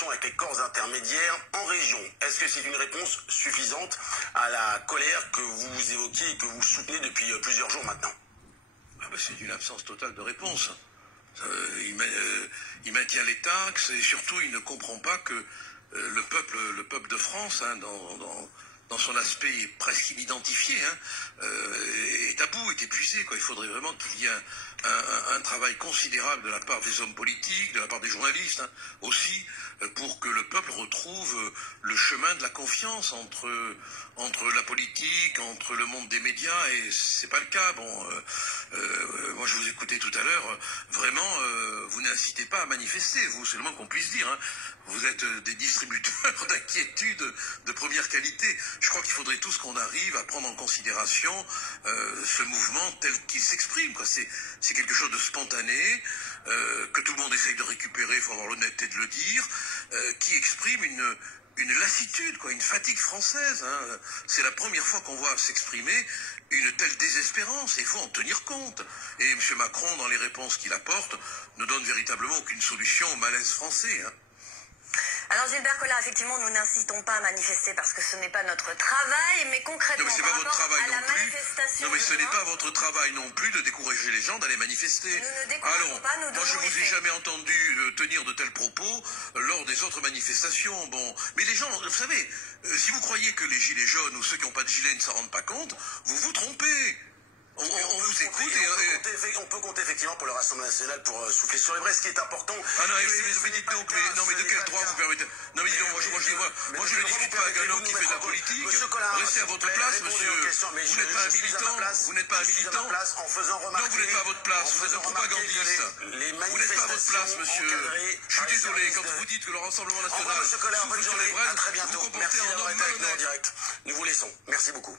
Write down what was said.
concertation avec les corps intermédiaires en région. Est-ce que c'est une réponse suffisante à la colère que vous évoquez et que vous soutenez depuis plusieurs jours maintenant? C'est une absence totale de réponse. Il maintient les taxes et surtout il ne comprend pas que le peuple de France, dans son aspect presque inidentifié, est à bout, est épuisé. Il faudrait vraiment qu'il y ait un travail considérable de la part des hommes politiques, de la part des journalistes aussi, pour que le peuple retrouve le chemin de la confiance entre la politique, entre le monde des médias, et c'est pas le cas. Moi je vous écoutais tout à l'heure, vraiment, vous n'incitez pas à manifester, vous, c'est le moins qu'on puisse dire. Vous êtes des distributeurs d'inquiétude de première qualité. Je crois qu'il faudrait tous qu'on arrive à prendre en considération ce mouvement tel qu'il s'exprime. C'est quelque chose de spontané, que tout le monde essaye de récupérer, il faut avoir l'honnêteté de le dire, qui exprime une lassitude, une fatigue française. C'est la première fois qu'on voit s'exprimer une telle désespérance, et il faut en tenir compte. Et M. Macron, dans les réponses qu'il apporte, ne donne véritablement aucune solution au malaise français. Alors Gilbert Collin, effectivement, nous n'incitons pas à manifester parce que ce n'est pas notre travail, mais concrètement, non, mais par rapport à la manifestation... Non, mais ce n'est pas votre travail non plus de décourager les gens d'aller manifester. Nous ne décourageons pas, nous donnons moi je vous ai les faits. jamais entendu tenir de tels propos lors des autres manifestations. Mais les gens, vous savez, si vous croyez que les gilets jaunes ou ceux qui n'ont pas de gilet ne s'en rendent pas compte, vous vous trompez. On vous écoute on peut compter effectivement pour le Rassemblement national pour souffler sur les braises. Ce qui est important. Mais dites donc, mais de quel droit vous permettez? Non, mais moi je ne discute pas avec un homme qui fait de la politique. Restez à votre place, monsieur. Vous n'êtes pas un militant. Vous n'êtes pas un militant. Non, vous n'êtes pas à votre place. Vous êtes un propagandiste. Vous n'êtes pas à votre place, monsieur. Je suis désolé, quand vous dites que le Rassemblement national souffle sur les braises, vous vous comportez en homme malhonnête. Nous vous laissons. Merci beaucoup.